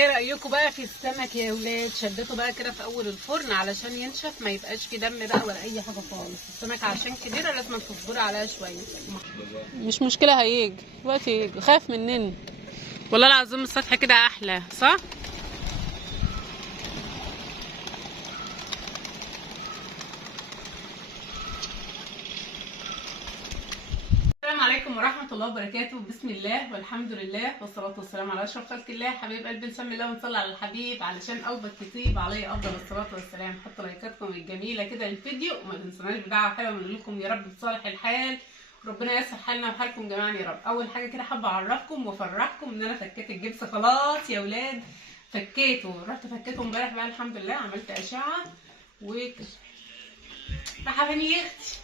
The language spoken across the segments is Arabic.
ايه رايكم بقى في السمك يا ولاد؟ شدته بقى كده في اول الفرن علشان ينشف ما يبقاش فيه دم بقى ولا اي حاجه خالص. السمك عشان كبيره لازم تصبري عليها شويه. مش مشكله، هيجي وقت يجي، خايف مننا والله العظيم. السطح كده احلى صح؟ السلام عليكم ورحمة الله وبركاته. بسم الله والحمد لله والصلاة والسلام على أشرف خلق الله. حبيب قلبي نسمي الله ونصلي على الحبيب علشان أوبك كتيب عليه أفضل الصلاة والسلام. حطوا لايكاتكم الجميلة كده للفيديو وما تنسوناش بدعوة حلوة ونقول لكم يا رب بصالح الحال وربنا ييسر حالنا وحالكم جميعا يا رب. أول حاجة كده حابة أعرفكم وأفرحكم إن أنا فكيت الجبس خلاص يا ولاد. فكيته، رحت فكيته امبارح بقى الحمد لله. عملت أشعة راحة فين يا أختي؟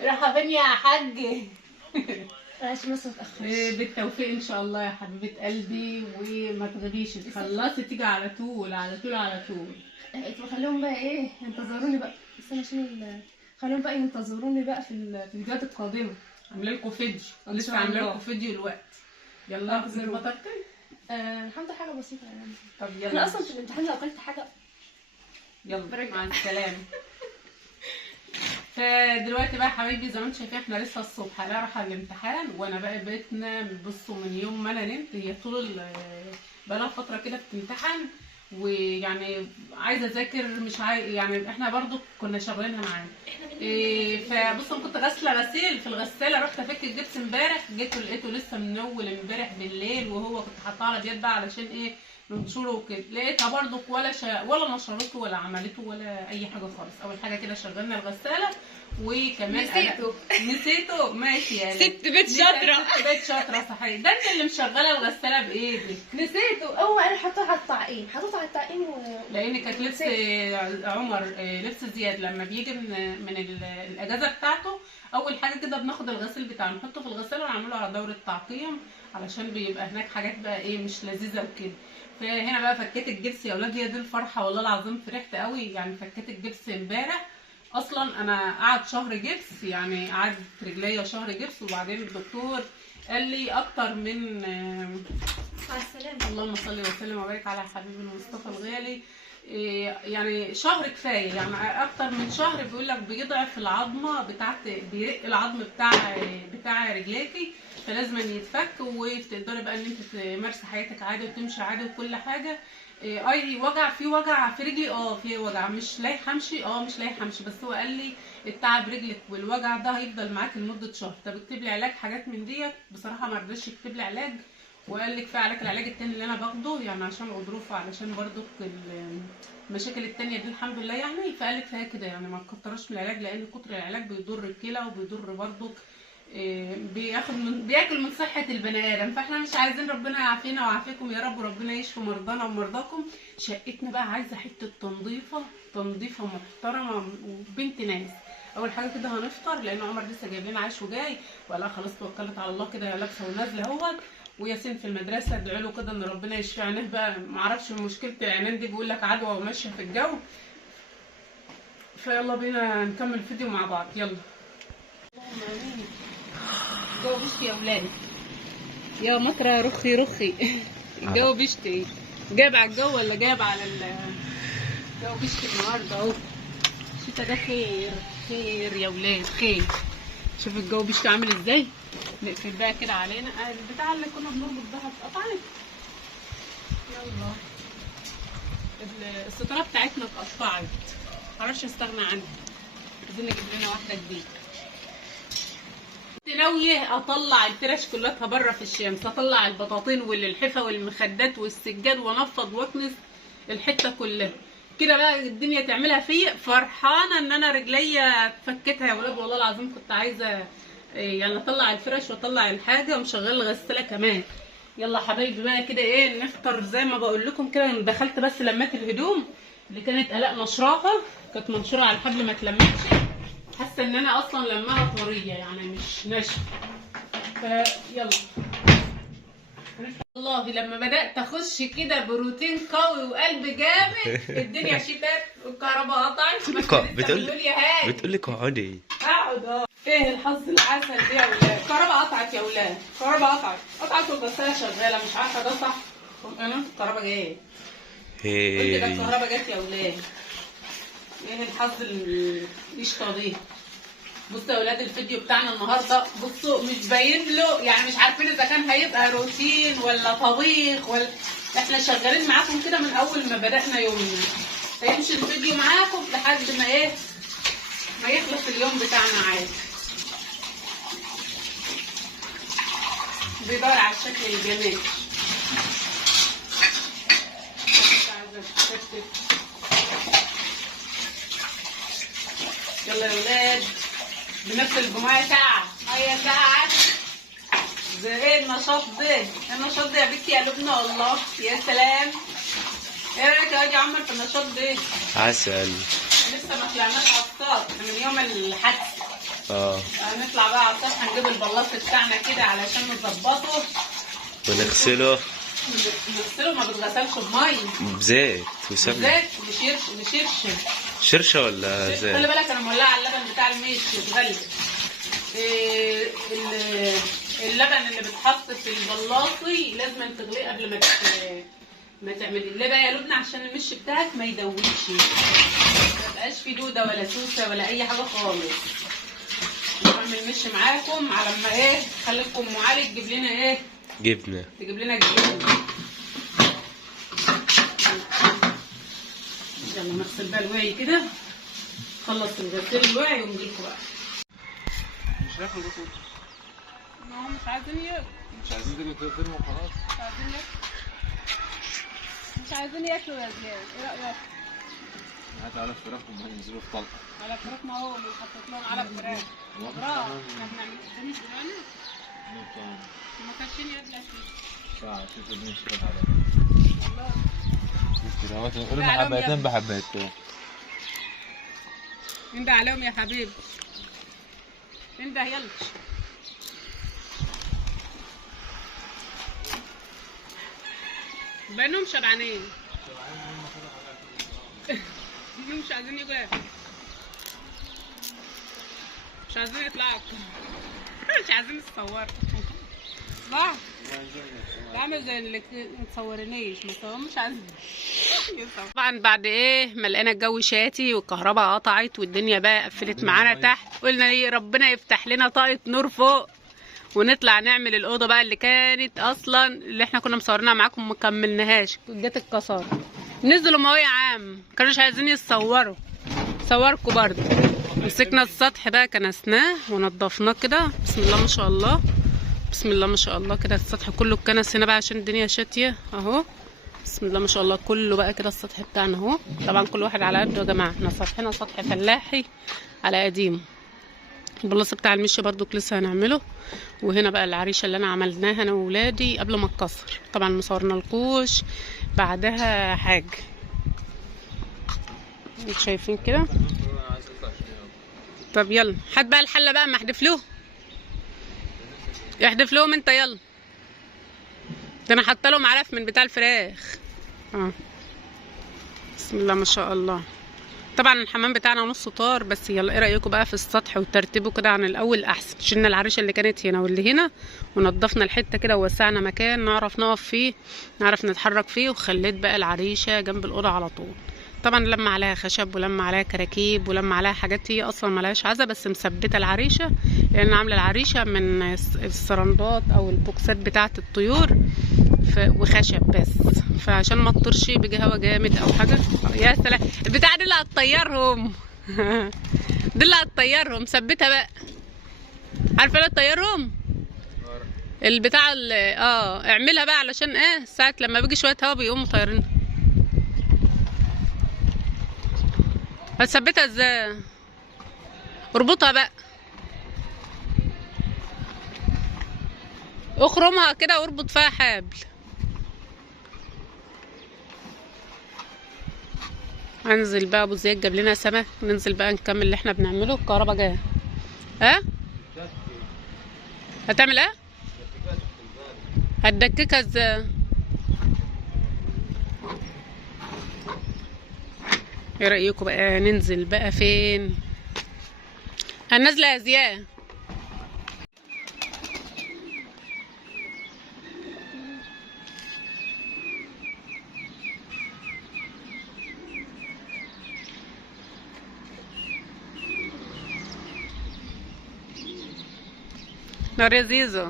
راحة فين يا حاج؟ عشان بس متأخرش. بالتوفيق ان شاء الله يا حبيبه قلبي، وما تغيبيش، تخلصي تيجي على طول على طول على طول. خليهم بقى ايه ينتظروني بقى، استنى عشان خليهم بقى ينتظروني بقى في الفيديوهات القادمه. عامله لكم فيديو، لسه عامله لكم فيديو دلوقتي. يلا فطرتي؟ الحمد لله حاجه بسيطه يعني. طب يلا. انا اصلا في الامتحان لو اكلت حاجه يلا مع السلامه. فدلوقتي بقى حبايبي زي ما انتم شايفين احنا لسه الصبح لا راح الامتحان، وانا بقى بيتنا بصوا من يوم ما انا نمت. هي طول بقى لها فتره كده بتمتحن، ويعني عايزه اذاكر مش يعني احنا برضو كنا شغالينها معانا. فبصوا كنت غاسله غسيل في الغساله، رحت افك الجبس امبارح، جيت لقيته لسه منول امبارح بالليل، وهو كنت حاطاه على بيد بقى علشان ايه ننشره وكده. لقيتها برضو ولا نشرته ولا عملته ولا اي حاجه خالص. اول حاجه كده شغلنا الغساله، وكمان نسيته ماشي يا ست بيت شاطره. ست بيت شاطره صحيح. ده انت اللي مشغله الغساله بايدك. نسيته. هو انا حطيته على التعقيم، حطيته على التعقيم لان كانت لبس عمر، لبس زياد لما بيجي من الاجازه بتاعته. اول حاجه كده بناخد الغسيل بتاعه نحطه في الغساله ونعمله على دوره تعقيم علشان بيبقى هناك حاجات بقى ايه مش لذيذه وكده. فهنا بقى فكيت الجبس يا اولاد. هي دي الفرحه والله العظيم، فرحت قوي يعني. فكيت الجبس امبارح. اصلا انا قعد شهر جبس، يعني قعدت رجليا شهر جبس، وبعدين الدكتور قال لي اكتر من مع السلامه. اللهم صل وسلم وبارك على حبيبي المصطفى الغالي. يعني شهر كفايه، يعني اكتر من شهر بيقول لك بيضعف العظمه بتاعت، بيرق العظم بتاع رجليكي، فلازم يتفك وتقدري بقى ان انت تمارسي حياتك عادي وتمشي عادي وكل حاجه. اي وجع، في وجع في رجلي، في وجع مش لايحه امشي، مش لايحه امشي، بس هو قال لي التعب رجلك والوجع ده هيفضل معاك لمده شهر. طب اكتب لي علاج حاجات من ديت، بصراحه ما رضاش يكتب لي علاج، وقال لك في العلاج التاني اللي انا باخده يعني عشان الغضروف وعلشان برضو المشاكل التانية دي الحمد لله يعني. فقال لك فيها كده يعني ما تكترش من العلاج، لان كتر العلاج بيضر الكلى وبيضر برضو بياكل من صحه البني ادم. فاحنا مش عايزين، ربنا يعافينا ويعافيكم يا رب، وربنا يشفي مرضانا ومرضاكم. شقتنا بقى عايزه حته تنظيفه محترمه وبنت ناس. اول حاجه كده هنفطر، لان عمر لسه جايب لنا عيش وجاي، ولا خلاص توكلت على الله كده لابسه ونازله اهوت. وياسين في المدرسه ادعوا له كده ان ربنا يشفي عينيه بقى، معرفش مشكله العينين دي، بيقول لك عدوى وماشيه في الجو. فيلا بينا نكمل الفيديو مع بعض. يلا. الجو بيشتي يا ولاد، يا مكره رخي الجو بيشتي. جايب على الجو ولا جايب على الجو بيشتي النهارده اهو. الشتا ده خير يا ولاد، خير. شوف الجو بيشتي عامل ازاي. نقفل بقى كده علينا البتاع اللي كنا بنربط بها اتقطعت. يلا الستاره بتاعتنا اتقطعت، معرفش استغنى عنها، عايزين نجيب لنا واحده جديده. كنت ناويه اطلع الفرش كلها بره في الشمس، اطلع البطاطين واللحفه والمخدات والسجاد وانفض واكنس الحته كلها كده بقى. الدنيا تعملها فيا، فرحانه ان انا رجليا اتفكتها يا ولاد. والله العظيم كنت عايزه يعني اطلع الفرش واطلع الحاجه ومشغله الغساله كمان. يلا حبايبي بقى كده ايه نفطر زي ما بقول لكم كده. دخلت بس لمات الهدوم اللي كانت الاء نشراها، كانت منشوره على الحبل ما اتلمتش. حاسه ان انا اصلا لماها طريه يعني مش ناشفه. فيلا والله لما بدات اخش كده بروتين قوي وقلب جامد الدنيا شتات والكهرباء قطعت. بتقول لك اقعدي. اقعد. ايه الحظ العسل ده يا ولاد. الكهرباء قطعت يا ولاد، الكهرباء قطعت والغساله شغاله، مش عارفه ده صح انا الكهرباء جايه. هي قلت ده الكهرباء جت يا ولاد. ايه الحظ القشطه دي. بصوا يا ولاد الفيديو بتاعنا النهارده، بصوا مش باين له، يعني مش عارفين اذا كان هيبقى روتين ولا طبيخ ولا، احنا شغالين معاكم كده من اول ما بدأنا يومنا. هيمشي الفيديو معاكم لحد ما ايه، ما يخلص اليوم بتاعنا عادي. بيدور على الشكل الجميل. يلا يا ولاد بنفس بمية ساعة، مية ساعة. ده ايه النشاط ده؟ النشاط ده يا بنتي يا لبنى والله يا سلام. ايه رايك يا واد عمر في النشاط ده؟ عسل. لسه ما طلعناش على السطح من يوم الحدث. هنطلع بقى على السطح، هنجيب البلاط بتاعنا كده علشان نظبطه ونغسله. نغسله، ما بتغسلش بميه، بزيت وسمنه. بزيت وشرشم. شرشة ولا زيت؟ خلي بالك انا مولعه اللبن بتاع الميش يتغلي. اللبن اللي بتحط في البلاطي لازم تغليه قبل ما تعملي. ليه بقى يا لبنى؟ عشان المش بتاعك ما يدوبش، ما يبقاش فيه دوده ولا سوسه ولا اي حاجه خالص. نعمل مش معاكم على ما ايه، خليكم ام علي تجيب لنا ايه، جبنه. تجيب لنا جبنه. يلا نغسل بقى الوعي كده، خلص الغسيل الوعي ونجيبه بقى. مش هياكلوا ده كله. ما هم مش عايزين ياكلوا. مش عايزين تيجوا ترموا وخلاص. مش عايزين ياكلوا. مش عايزين ياكلوا يا زياد، ايه رأيك؟ هات على فراخ وما ينزلوا في طلقة. على فراخ، ما هو اللي حطيت لهم على فراخ. فراخ، احنا بنعمل مش بنعمل. ما كانش ياكل ساعة شوف اللي نشرب عليه. والله. شوف كده حبايتين بحبايتين. انده عليهم يا حبيبي. انده يلا. بينهم شبعانين. مش عايزين يجوا ياكلوا. مش عايزين يطلعوا. مش عايزين يتصوروا. صح؟ بعمل زي اللي متصورينيش، مش عايزين. طبعا بعد ايه ما لقينا الجو شاتي والكهرباء قطعت والدنيا بقى قفلت معانا تحت، قلنا ايه ربنا يفتح لنا طاقة نور فوق ونطلع نعمل الاوضه بقى اللي كانت اصلا اللي احنا كنا مصورينها معاكم وما كملناهاش، جت اتكسرت. نزلوا مواويل عام، كانوش عايزين يتصوروا، صوركوا برضه. مسكنا السطح بقى كنسناه ونضفناه كده، بسم الله ما شاء الله، بسم الله ما شاء الله كده. السطح كله اتكنس هنا بقى عشان الدنيا شاتيه اهو، بسم الله ما شاء الله. كله بقى كده السطح بتاعنا اهو، طبعا كل واحد على قده يا جماعه. احنا سطحنا سطح فلاحي على قديمه. البلاص بتاع المشي برضو لسه هنعمله. وهنا بقى العريشه اللي انا عملناها انا وولادي قبل ما اتكسر، طبعا مصورنا الكوش بعدها حاجه. انتوا شايفين كده. طب يلا هات بقى الحله بقى، ما احدف له، احدف لهم انت يلا. ده انا حاطه لهم علف من بتاع الفراخ. بسم الله ما شاء الله. طبعا الحمام بتاعنا نص طار بس. يلا ايه رايكم بقى في السطح وترتيبه كده عن الاول احسن. شلنا العريشه اللي كانت هنا واللي هنا ونضفنا الحته كده ووسعنا مكان نعرف نقف فيه، نعرف نتحرك فيه، وخليت بقى العريشه جنب الاوضه على طول. طبعا لما عليها خشب ولما عليها كراكيب ولما عليها حاجات هي اصلا ملهاش عزا، بس مثبته العريشه لان عامله العريشه من السرندات او البوكسات بتاعه الطيور وخشب بس، فعشان ما تطرش بيجي هوا جامد او حاجه. يا سلام، البتاعه دي اللي هتطيرهم. دي اللي هتطيرهم، مثبتها بقى. عارفه ليه تطيرهم؟ البتاع اللي اعملها بقى علشان ايه ساعه لما بيجي شويه هوا بيقوموا طايرين. هتثبتها ازاي؟ اربطها بقى، اخرمها كده واربط فيها حبل. هنزل بقى، ابو زياد جاب لنا سمك، ننزل بقى نكمل اللي احنا بنعمله. الكهرباء جايه. هتعمل ايه؟ هتدككها ازاي؟ ايه رايكم بقى ننزل بقى فين؟ هننزل يا زياد. نار يا زيزو.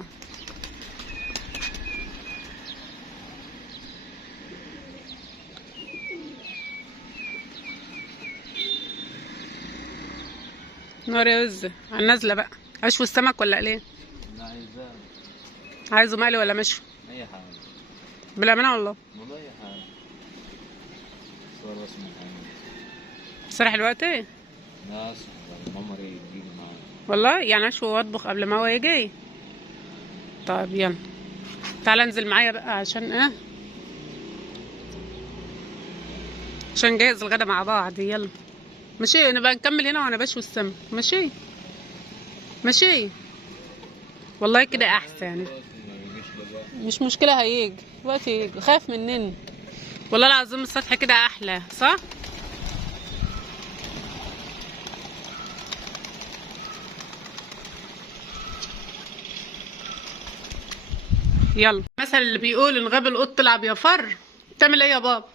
نار يا وزة على النازلة بقى. اشوي السمك ولا ايه؟ لا عايزاه. عايزه مقلي ولا مشوي؟ اي حاجه. بالامانة والله. والله اي حاجه. صور اسمه محمد. سرح الوقت ايه؟ ناس ماما يجي معايا. والله يعني اشوي واطبخ قبل ما هو يجي. طيب يلا تعالى انزل معايا بقى عشان ايه، عشان نجهز الغدا مع بعض. يلا ماشي، نبقى نكمل هنا وانا بشوي السمك. ماشي ماشي والله كده احسن. مش مشكلة هيجي دلوقتي، يجي خايف مننا والله العظيم. السطح كده احلى صح؟ يلا مثل اللي بيقول ان غاب القط العب يا فر. تعمل ايه يا بابا؟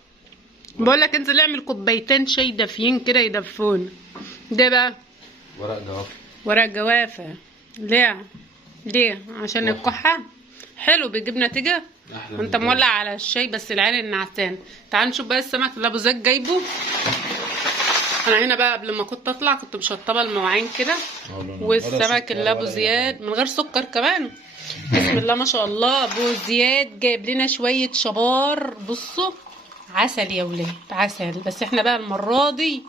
بقول لك انزل اعمل كوبايتين شاي دافيين كده يدفونا. ده بقى ورق جوافه. ورق جوافه. ليه؟ ليه؟ عشان الكحه حلو بيجيب نتيجه. وانت مولع على الشاي بس العين النعسان. تعال نشوف بقى السمك اللي ابو زيد جايبه. انا هنا بقى قبل ما كنت اطلع كنت مشطبه المواعين كده، والسمك اللي ابو زياد من غير سكر كمان. بسم الله ما شاء الله. ابو زياد جايب لنا شويه شبار. بصوا عسل يا ولاد عسل. بس احنا بقى المره دي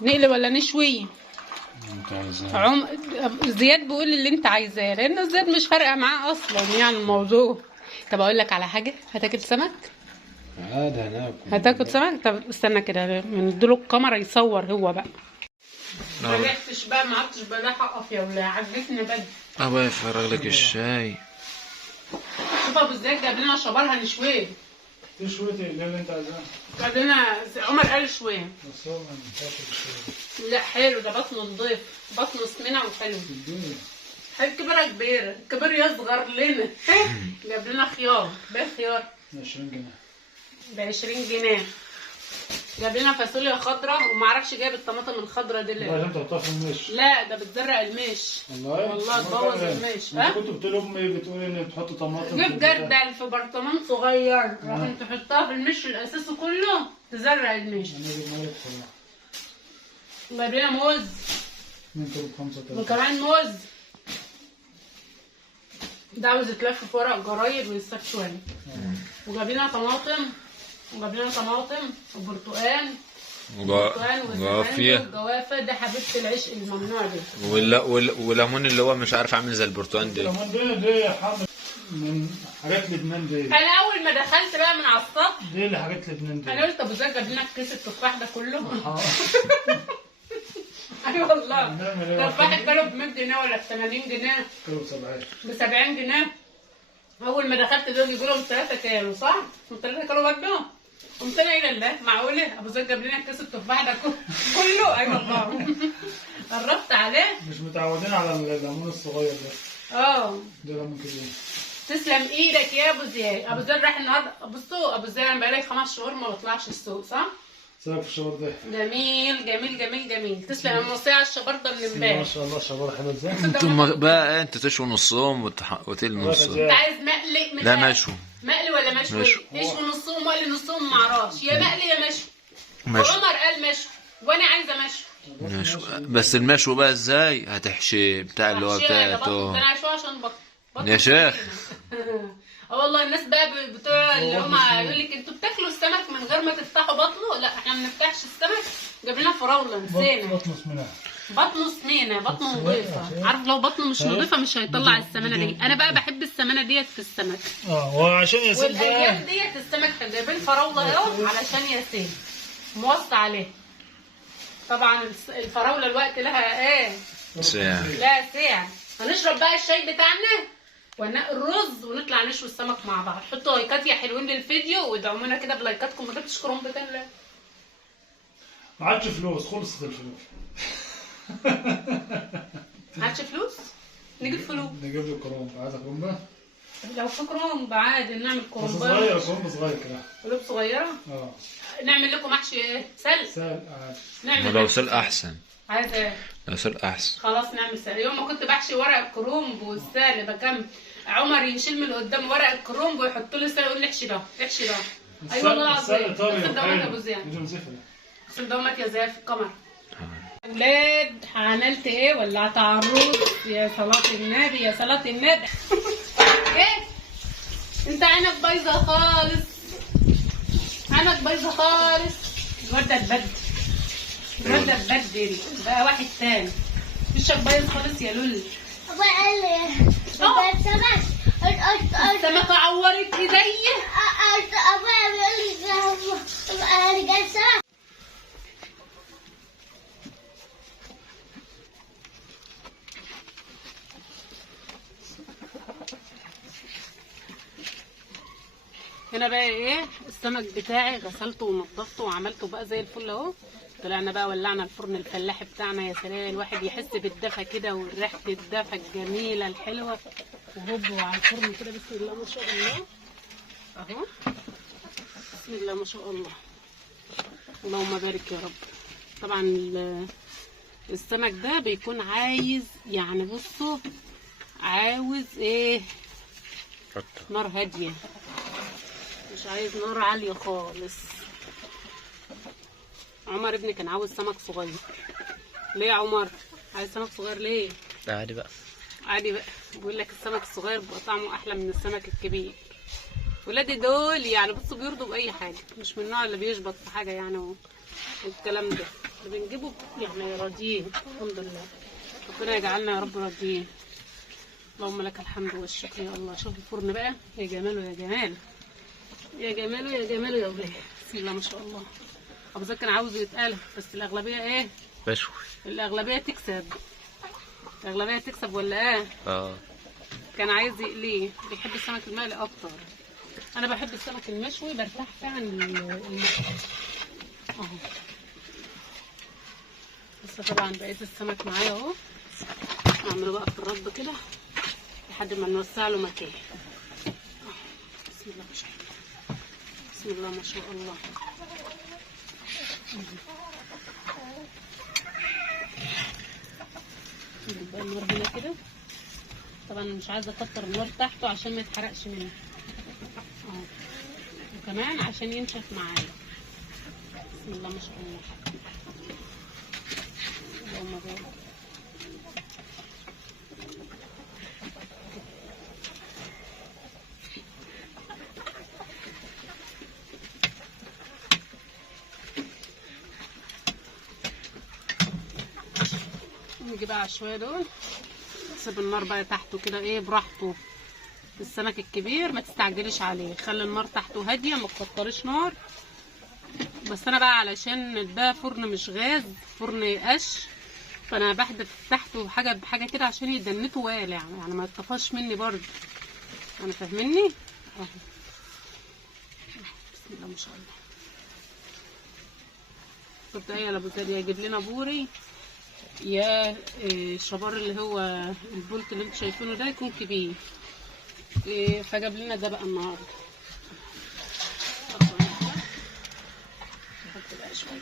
نقلي ولا نشوي؟ انت عايزاه. زياد بيقول اللي انت عايزاه، لان زياد مش فارقه معاه اصلا يعني الموضوع. طب اقول لك على حاجه، هتاكل سمك؟ عادي هناكل. هتاكل سمك؟ طب استنى كده نديله الكاميرا يصور هو بقى. ما رحتش بقى، ما عدتش بلاحق اقف يا ولاد، عجبتني بدري. ابا يفرغ لك الشاي. شوف ابو زياد جاب لنا شبار هنشويه. تشوي اللي انت عايزاه. جاب لنا عمر قال شويه. بس هو ما ينفعش الشوي. لا حلو ده، بطنه نضيف، بطنه سمينه وحلو. الدنيا. الكبيره كبيره، الكبير يصغر لنا. جاب لنا خيار. باقي خيار 20 جنيه. ب 20 جنيه. جاب لنا فاصوليا خضراء، ومعرفش جايب الطماطم الخضراء دي ليه. لازم تحطها في المش. لا ده بتزرع المش. والله تبوظ المش. ها؟ كنت بتقول امي بتقول ان بتحط طماطم. جيب جردل في برطمان صغير راح تحطها في المش الاساسي كله تزرع المش. جاب لنا موز. 2 كيلو ب 35. وكمان موز ده عاوز يتلف في ورق جرايد ويتساب شويه. وجاب لنا طماطم، وجاب لنا طماطم وبرتقال. جوافية. جوافه ده حبيبه العشق الممنوع دي. وليمون اللي هو مش عارف عامل زي البرتقال ده. الليمون دي يا حامد من حاجات لبنان دي. انا اول ما دخلت بقى من على السطح دي اللي حاجات لبنان دي. انا قلت ابو زيد جاب لنا كيس التفاح ده كله. اي والله تفاح كيلو ب 100 جنيه ولا ب 80 جنيه؟ كيلو ب 70. ب 70 جنيه. اول ما دخلت دول يجوا لهم 3 كيلو صح؟ 3 كيلو برضه. قمت انا قايله لا معقوله ابو زيد جاب لنا كيس التفاح ده كله. ايوه والله قربت عليه. مش متعودين على الليمون الصغير ده. ده ليمون كبير. تسلم ايدك يا ابو زياد. ابو زياد راح النهارده. بصوا ابو زياد انا بقالي 5 شهور ما بطلعش السوق صح؟ سيبك في الشبار ده. جميل جميل جميل جميل. تسلم يا موسيقى على الشبار ده من ما امبارح. شاء الله الشبار حلو ازاي. انتم بقى انت تشوي نصهم وتقلي نصهم. انت عايز مقلي؟ لا مشوي. مقلي ولا مشوي؟ تشوي نصهم وقلي نصهم معرفش. يا مقلي يا مشوي. وعمر قال مشوي وانا عايزه مشوي. مشوي بس المشوي بقى ازاي؟ هتحشي بتاع اللي هو بتاعته. انا هشوي عشان بطن يا شيخ. والله الناس بقى بتوع اللي هم يقول لك انتوا بتاكلوا السمك من غير ما تفتحوا بطنه. لا احنا ما بنفتحش السمك. جاب لنا فراوله نسينا. بطنه سمينه، بطنه نظيفه. عارف لو بطنه مش نظيفه مش هيطلع السمنه دي. انا بقى بحب السمنه ديت في السمك. وعشان ياسين والايام ديت السمك كان جايبين فراوله اهو علشان ياسين موصى عليه. طبعا الفراوله الوقت لها ايه؟ ساعة. لا ساعة. هنشرب بقى الشاي بتاعنا وننقي الرز ونطلع نشوي السمك مع بعض. حطوا لايكات يا حلوين للفيديو وادعمونا كده بلايكاتكم. ما جبتش كرومب تاني لا. ما عادش فلوس، خلصت الفلوس. ما عادش فلوس؟ نجيب فلوس. نجيب لي كرومب. عايزه كرومبه؟ لو في كرومب عادي نعمل بس كرومب. صغيره، كرومب صغير كده. قلوب صغيره؟ نعمل لكم محشي ايه؟ سلق. سهل عادي. نعمل لو سلق احسن. عايزه ايه؟ عصير احسن. خلاص نعمل سلق. يوم ما كنت بحشي ورق الكرنب والسلق بكم عمر يشيل من قدام ورق الكرنب ويحط له سلق يقول لي احشي ده احشي ده. اي والله العظيم. اغسل دوامات يا ابو زياد. اغسل دوامات يا زياد في القمر. اولاد عملت ايه؟ ولعت عروس. يا صلاة النبي يا صلاة النبي. ايه؟ انت عينك بايظه خالص. عينك بايظه خالص. الواد ده اتبدل. الواد ده اتبدل بقى واحد تاني. وشك بايظ خالص يا لولي. أبوي قال لي السمكة عورت ايديا. أبوي بيقول لي رجال سمك. هنا بقى ايه السمك بتاعي غسلته ونضفته وعملته بقى زي الفل اهو. طلعنا بقى ولعنا الفرن الفلاحي بتاعنا. يا سلام الواحد يحس بالدفى كده وريحه الدفى الجميله الحلوه وهوب وعلى الفرن كده. بسم الله ما شاء الله اهو. بسم الله ما شاء الله. اللهم بارك يا رب. طبعا السمك ده بيكون عايز يعني بصوا عاوز ايه؟ نار هاديه مش عايز نار عاليه خالص. عمر ابني كان عاوز سمك صغير. ليه يا عمر عايز سمك صغير ليه؟ عادي بقى. عادي بقى. بيقول لك السمك الصغير بيبقى طعمه احلى من السمك الكبير. ولادي دول يعني بصوا بيرضوا باي حاجه. مش من النوع اللي بيشبط في حاجه يعني والكلام ده. اللي بنجيبه يعني راضيين الحمد لله. ربنا يجعلنا يا رب راضيين. اللهم لك الحمد والشكر يا الله. شوف الفرن بقى يا جماله يا جماله يا جماله يا جماله يا ولاد. بسم الله ما شاء الله. ابو زكي كان عاوز يتقلب بس الاغلبيه ايه؟ مشوي. الاغلبيه تكسب. الاغلبيه تكسب ولا ايه؟ كان عايز يقليه. بيحب السمك المقلي اكتر. انا بحب السمك المشوي برتاح فيه عن المشوي اهو. بس طبعا بقيت السمك معايا اهو. اعمله بقى في الرد كده لحد ما نوسع له مكان. بسم الله ما شاء الله. بسم الله ما شاء الله. بقى النار هنا كده. طبعا مش عايزه اكتر النار تحته عشان ما يتحرقش مني اهو. وكمان عشان ينشف معايا. بسم الله ما شاء الله. اللهم بارك. نيجي بقى على شويه دول. سيب النار بقى تحته كده ايه براحته. السمك الكبير ما تستعجليش عليه. خلي النار تحته هاديه ما تكتريش نار. بس انا بقى علشان ده فرن مش غاز فرن قش فانا بحدف تحته حاجه بحاجه كده عشان يدنته والع يعني ما يطفاش مني برضه. انا فاهمني اهو. بسم الله ما شاء الله. قلت ايه يا ابو زياد يجيب لنا بوري يا الشبار اللي هو البولت اللي انتوا شايفينه ده يكون كبير. فجاب لنا ده بقى النهارده. نحط بقى شويه.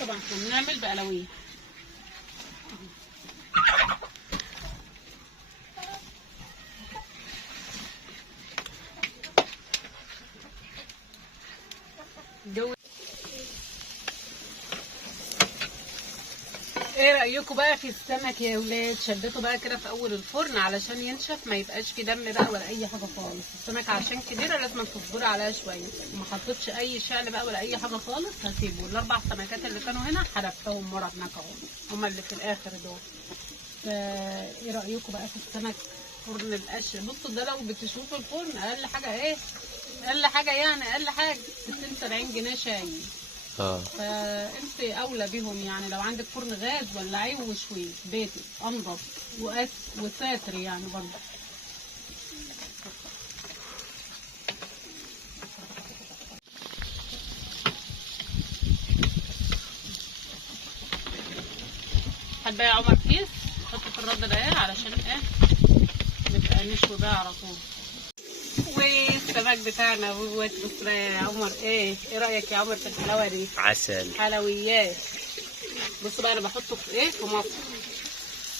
طبعا احنا بنعمل بقلاويه. ايه رايكم بقى في السمك يا ولاد؟ شدته بقى كده في اول الفرن علشان ينشف ما يبقاش فيه دم بقى ولا اي حاجه خالص. السمك عشان كبيره لازم تصبري عليها شويه. ما حطيتش اي شعل بقى ولا اي حاجه خالص. هسيبه الاربع سمكات اللي كانوا هنا حرقتهم مره هناك اهو. هما اللي في الاخر دول. ايه رايكم بقى في السمك فرن القش؟ بصوا ده لو بتشوفوا في الفرن اقل حاجه ايه؟ اقل حاجه يعني اقل حاجه 60 70 جنيه شاي. فانت اولى بيهم يعني. لو عندك فرن غاز ولعيه وشويه بيتك انضف وساتر يعني برضه. هات بقى يا عمر كيس حط في الرد ده علشان ايه نبقى نشوي بقى على طول. والسمك بتاعنا اهوت. بص بقى يا عمر ايه رايك يا عمر في الحلاوه دي؟ عسل. حلويات. بص بقى انا بحطه في ايه، في مصر،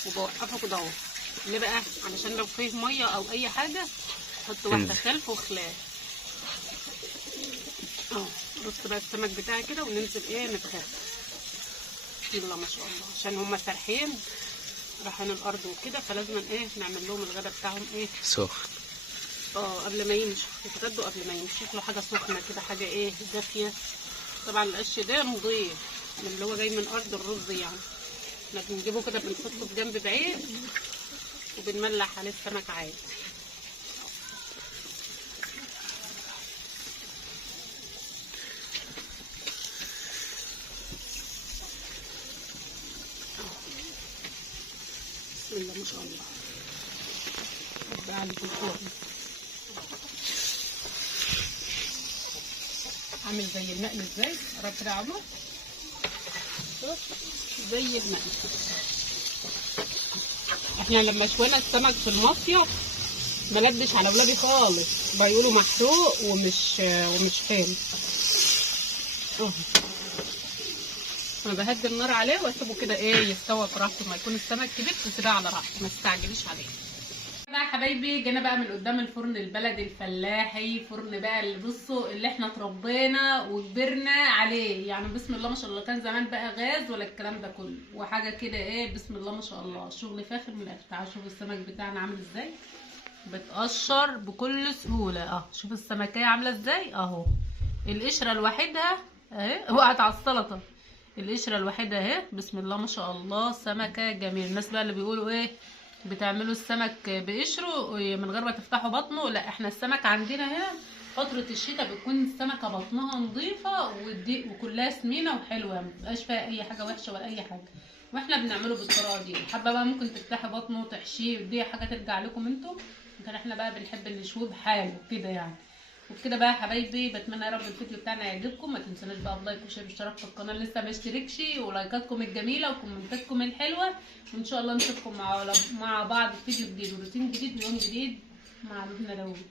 وبوقفه كده اهو. ليه بقى؟ علشان لو فيه ميه او اي حاجه احط واحده خلف وخلاف اهو. بص بقى السمك بتاعي كده، وننزل ايه نتغدى. بسم الله ما شاء الله، عشان هما سارحين رايحين الارض وكده، فلازم ايه نعمل لهم الغدا بتاعهم ايه سخن. قبل ما يمشوا، يتغدوا قبل ما يمشوا، ياكلوا حاجه سخنه كده، حاجه ايه دافيه. طبعا القش ده نضيف من اللي هو جاي من ارض الرز يعني، احنا بنجيبه كده بنحطه في جنب بعيد وبنملح عليه السمك عادي. بسم الله ما شاء الله. بعد الفرن عامل زي المقلي ازاي؟ قربت كده عمر زي المقلي. احنا لما شوينا السمك في المصيف ملبش على ولادي خالص، بيقولوا محروق ومش حلو. انا بهدي النار عليه واسيبه كده ايه يستوى براحته، ما يكون السمك كبير تسيبيه على راحته، ما تستعجليش عليه. بقى يا حبايبي جينا بقى من قدام الفرن البلدي الفلاحي، فرن بقى اللي بصوا اللي احنا اتربينا وكبرنا عليه يعني. بسم الله ما شاء الله، كان زمان بقى غاز ولا الكلام ده كله، وحاجه كده ايه بسم الله ما شاء الله، شغل فاخر من الاخر. تعالوا شوفوا السمك بتاعنا عامل ازاي، بتقشر بكل سهوله. شوف السمكيه عامله ازاي اهو. القشره الوحيده اهي وقعت على السلطه، القشره الوحيده اهي. بسم الله ما شاء الله، سمكه جميل. الناس بقى اللي بيقولوا ايه بتعملوا السمك بقشره من غير ما تفتحوا بطنه، لا احنا السمك عندنا هنا فتره الشتاء بتكون السمكه بطنها نظيفه وكلها سمينه وحلوه، ما بتبقاش فيها اي حاجه وحشه ولا اي حاجه، واحنا بنعمله بالطريقه دي. حابه بقى ممكن تفتحي بطنه وتحشيه، دي حاجه ترجع لكم انتم، لكن احنا بقى بنحب نشويه بحاله كده يعني. وبكده بقى يا حبايبي بتمنى يا رب الفيديو بتاعنا يعجبكم. ما تنسوناش بقى بلايك وشير واشتراك في القناه لسه ما اشتركش، ولايكاتكم الجميله وكومنتاتكم الحلوه، وان شاء الله نشوفكم مع بعض في فيديو جديد وروتين جديد ويوم جديد مع لبنى داوود.